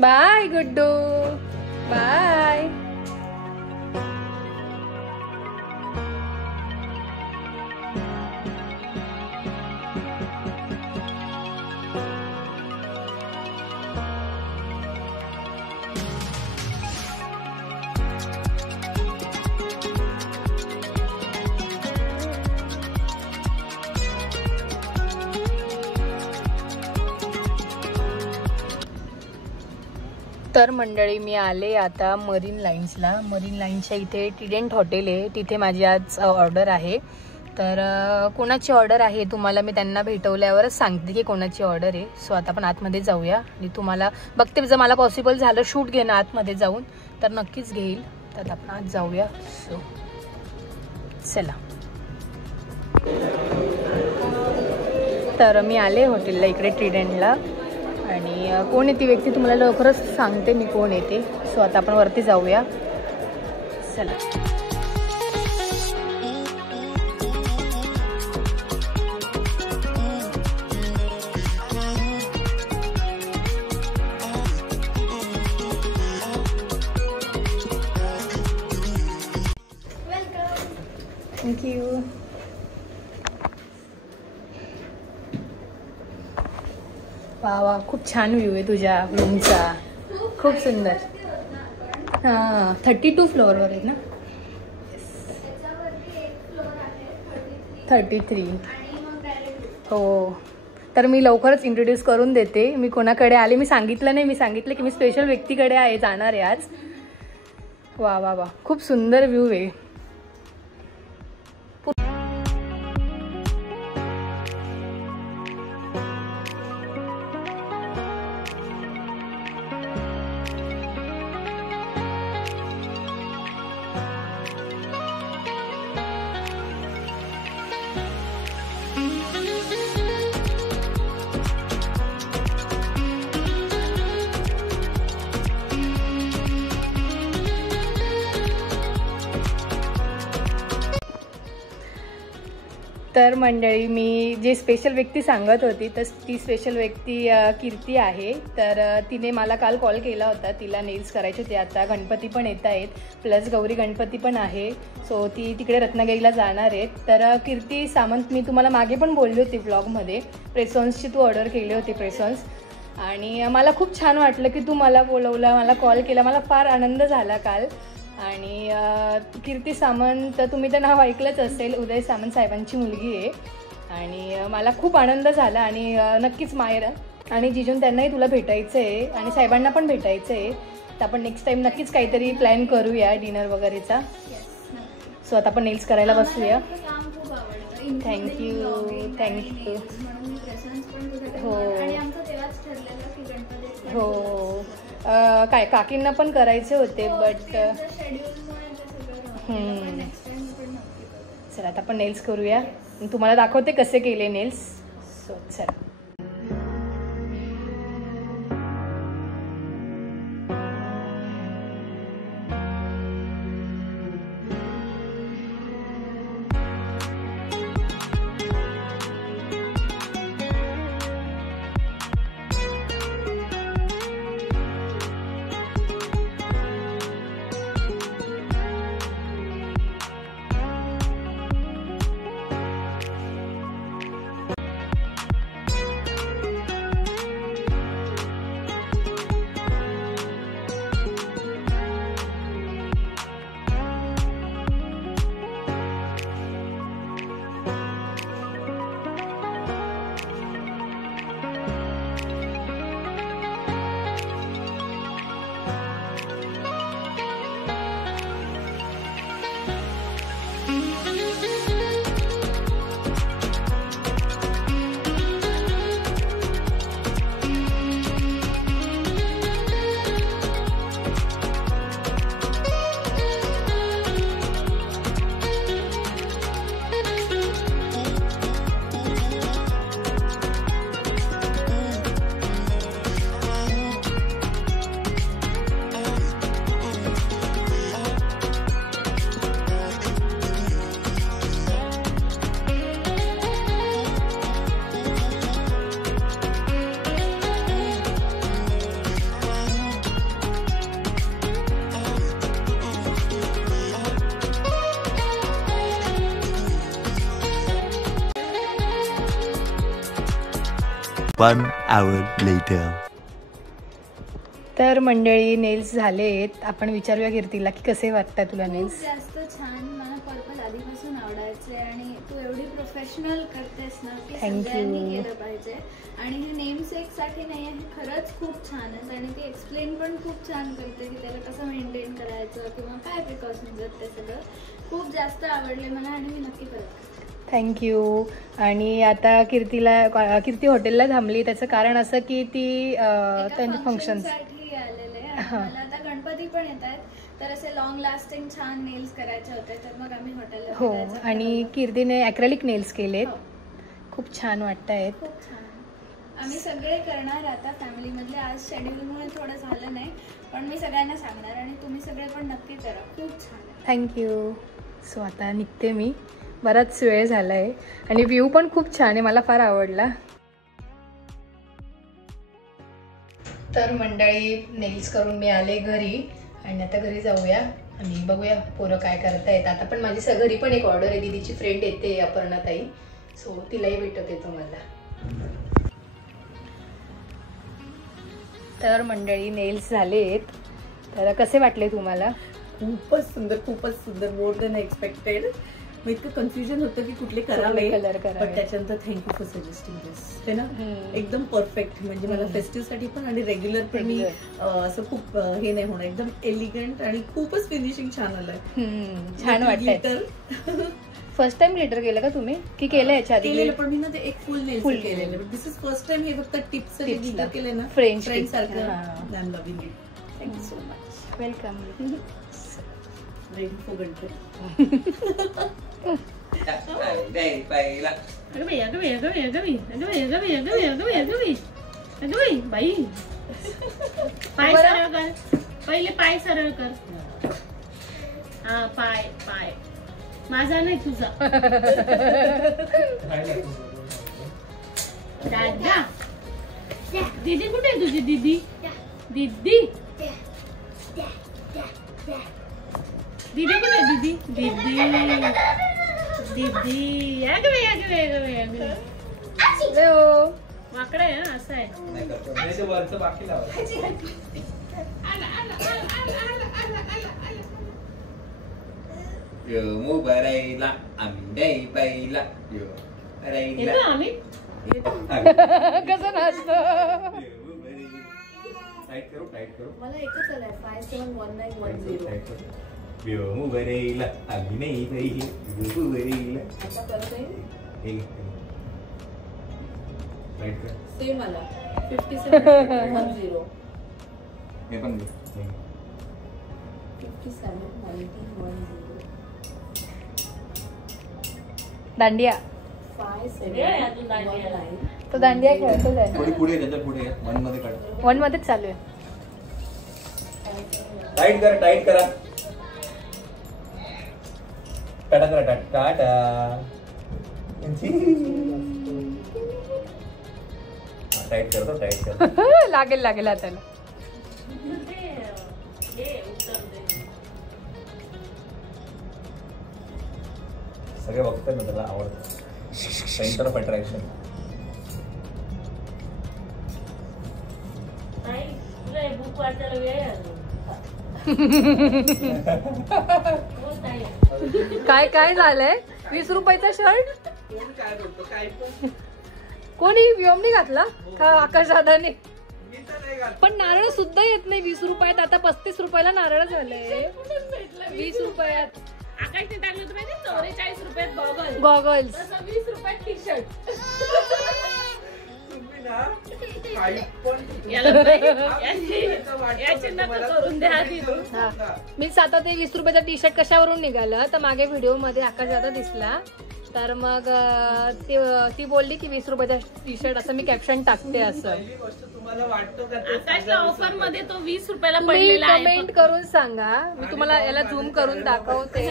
Bye Guddu, bye. तर मंडळी मी आले आता मरीन लाईन्सला. मरीन लाईन्सच्या इथे टिडेंट हॉटेल आहे, तिथे माझी आज ऑर्डर आहे. तर कोणाची ऑर्डर आहे तुम्हाला मी त्यांना भेटवल्यावरच सांगते की कोणाची ऑर्डर आहे. सो आता आपण आतमध्ये जाऊया आणि तुम्हाला बघते, जर मला पॉसिबल झालं शूट घेणं आतमध्ये जाऊन तर नक्कीच घेईल. तर आपण आज जाऊया. सो चला. तर मी आले हॉटेलला इकडे ट्रिडेंटला आणि कोण आहे ती व्यक्ती तुम्हाला लवकरच सांगते मी कोण येते. सो आता आपण वरती जाऊया. चला. थँक्यू. वा वा, खूप छान व्ह्यू आहे तुझ्या रूमचा, खूप सुंदर. हां, 32 फ्लोअरवर आहे ना? 33. हो. तर मी लवकरच इंट्रोड्यूस करून देते मी कोणाकडे आले. मी सांगितलं नाही, मी सांगितलं की मी स्पेशल व्यक्तीकडे आहे, जाणार आहे आज. वा वा वा, खूप सुंदर व्ह्यू आहे. तर मंडळी मी जे स्पेशल व्यक्ती सांगत होती तर ती स्पेशल व्यक्ती कीर्ती आहे. तर तिने मला काल कॉल केला होता, तिला नेल्स करायचे होते. आता गणपती पण येत आहेत, प्लस गौरी गणपती पण आहे. सो ती तिकडे रत्नागिरीला जाणार आहेत. तर कीर्ती सामंत, मी तुम्हाला मागे पण बोलली होती ब्लॉगमध्ये, प्रेसॉन्सची तू ऑर्डर केली होती प्रेसॉन्स. आणि मला खूप छान वाटलं की तू मला बोलवलं, मला कॉल केला, मला फार आनंद झाला काल. आणि कीर्ती सामंत, तुम्ही तर नाव ऐकलंच असेल, उदय सामंत साहेबांची मुलगी आहे. आणि मला खूप आनंद झाला. आणि नक्कीच मायरा आणि जिजून त्यांनाही तुला भेटायचं आहे आणि साहेबांना पण भेटायचं आहे. तर आपण नेक्स्ट टाईम नक्कीच काहीतरी प्लॅन करूया डिनर वगैरेचा. सो आता आपण नेल्स करायला बसूया. Thank you thank you. हो हो, काय काकींना पण करायचे होते बट चला आता आपण नेल्स करूया. तुम्हाला दाखवते कसे केले नेल्स. सो चला. 1 hour later. तर मंडळी नेल्स झालेत. आपण विचारूया कीर्तीला की कसे वाटतात तुला नेल्स. जास्त छान. मला पर्पल आधीपासून आवडायचे आणि तू एवढी प्रोफेशनल करतेस ना की सगळ्यांनी केलं पाहिजे. आणि हे नेमसेक साठी नाही आहे, खरंच खूप छान आहे. आणि ती एक्सप्लेन पण खूप छान करते की त्याला कसं मेंटेन करायचं किंवा काय प्रिकॉशन्स आहेत ते सगळं खूप जास्त आवडले मला आणि मी नक्की करते. थँक्यू. आणि आता कीर्ती हॉटेलला थांबली. त्याचं कारण असं की ती त्यांच्या फंक्शनसाठी आलेले आहे. मला आता गणपती पण येत आहेत, तर असे लॉंग लास्टिंग छान नेल्स करायचे होते, तर मग आम्ही हॉटेलला हो. आणि कीर्तीने ॲक्रेलिक नेल्स केलेत. खूप छान वाटत आहेत. खूप छान. आम्ही सगळे करणार आता फॅमिलीमधले. आज शेड्यूलमुळे थोडं झालं नाही, पण मी सगळ्यांना सांगणार आणि तुम्ही सगळे पण नक्की करा. खूप छान आहे. थँक्यू. सो आता निघते मी. बराच वेळ झाला आहे आणि व्ह्यू पण खूप छान आहे. मला फार आवडला. तर मंडळी नेल्स करून मी आले घरी आणि आता घरी जाऊया आणि बघूया पोरं काय करतायत. आता पण माझी घरी पण एक ऑर्डर आहे. दीदीची फ्रेंड येते अपर्णाताई, सो तिलाही भेटत येतो मला. तर मंडळी नेल्स झालेत. तर कसे वाटले तुम्हाला? खूपच सुंदर. More than expected. मग इतकं कन्फ्युजन होतं की कुठले करावे, कलर करावे. पण त्याच्यानंतर थँक्यू फॉर सजेस्टिंग दिस. हे ना एकदम परफेक्ट. म्हणजे मला फेस्टिव्ह साठी पण आणि रेग्युलर पण मी असं खूप हे नाही होणार. एकदम एलिगंट आणि खूपच फिनिशिंग छान आलंय. छान वाटतंय. फर्स्ट टाइम ग्लिटर केलं का तुम्ही की केलं याच्या आधी? केलेलं, पण मी ना ते एक फुल नेल केलेलं. दिस इज फर्स्ट टाइम. हे फक्त टिप्स ग्लिटर केलं ना फ्रेंच सारखं. I am loving it. Thank you so much. Welcome. Ready for Ganpati. पाय सरळ कर. पहिले पाय सरळ कर. हा पाय पाय माझा नाही तुझा. दादा दीदी कुठे आहे तुझी? दीदी दीदी दीदी कुठे आहे? दीदी दीदी दीदी वाकडे आहे. असं आहे. मुबराईला आंब्याई पाईला आम्ही कसं नाचतो. टाईट करू. मला एकच आलाय 571910. मुबराईला आम्ही नाही बाई. मुबराईला आता परत आहे. टाईट कर. सेम आला 571910. हे पण 571910. दांडिया. 5719. तो दांडिया खेळतो आहे. थोडी पुढे त्याच्या पुढे 1 मध्ये काढ. 1 मध्येच चालू आहे. टाईट करा. टाटा करा. टाटा. टाईट करतो. लागेल हाताला. सगळे बघतात ना, त्याला आवडतं. Centre of attraction. बुक वाचायला वेळ काय झालंय? 20 रुपयाचा शर्ट काय बोलतो? काय कोणी व्योमनी घातला का आकाश दादाने? पण नारळ सुद्धा येत नाही 20 रुपयात. आता 35 रुपयाला नारळ झालंय. 20 रुपयात आकाशने टाकलं होतं माहिती? 44 रुपयात गॉगल्स. 20 रुपयात टी शर्ट. मीच आता ते 20 रुपयाचा टी शर्ट कशावरून निघालं तर मागे व्हिडिओ मध्ये आकाश दादा दिसला. तर मग ती बोलली की 20 रुपयाचा टी शर्ट असं मी कॅप्शन टाकते असं. आकाशला ऑफर मध्ये तो 20 रुपयाला तुम्ही पडलेला आहे. कमेंट करून सांगा. मी तुम्हाला याला झूम करून दाखवते.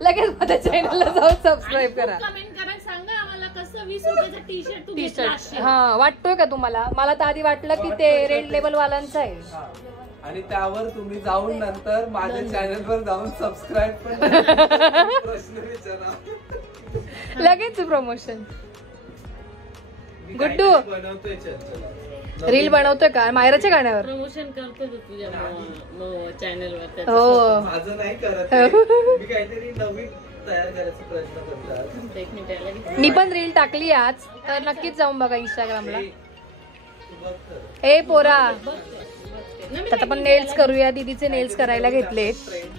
लगेच माझ्या चॅनलला जाऊन सबस्क्राईब करा. कमेंट करा. सांगा आम्हाला कसं 20 रुपयाचा टी शर्ट तू टी घेतला शर्ट असेल. हा वाटतोय का तुम्हाला? मला तर आधी वाटलं की ते रेड लेबल वाल्यांचं आहे. आणि त्यावर तुम्ही जाऊन नंतर माझ्या चॅनलवर जाऊन सबस्क्राईब पण प्रश्न विचारा. लगेच प्रमोशन. गुड्डू बनवतोय चंचल. रील बनवतोय का मायराच्या गाण्यावर? प्रमोशन करतो तू तुझ्या चॅनलवर. हो माझं नाही करत मी काहीतरी नवीन तयार करायचा प्रयत्न करतो. एक मिनिट यायला घे. मी पण रील टाकली आज, तर नक्कीच जाऊन बघा इंस्टाग्रामला. तू बघ तर. ए पोरा बघते. आता आपण नेल्स करूया. दीदीचे नेल्स करायला घेतलेत. ट्रेंड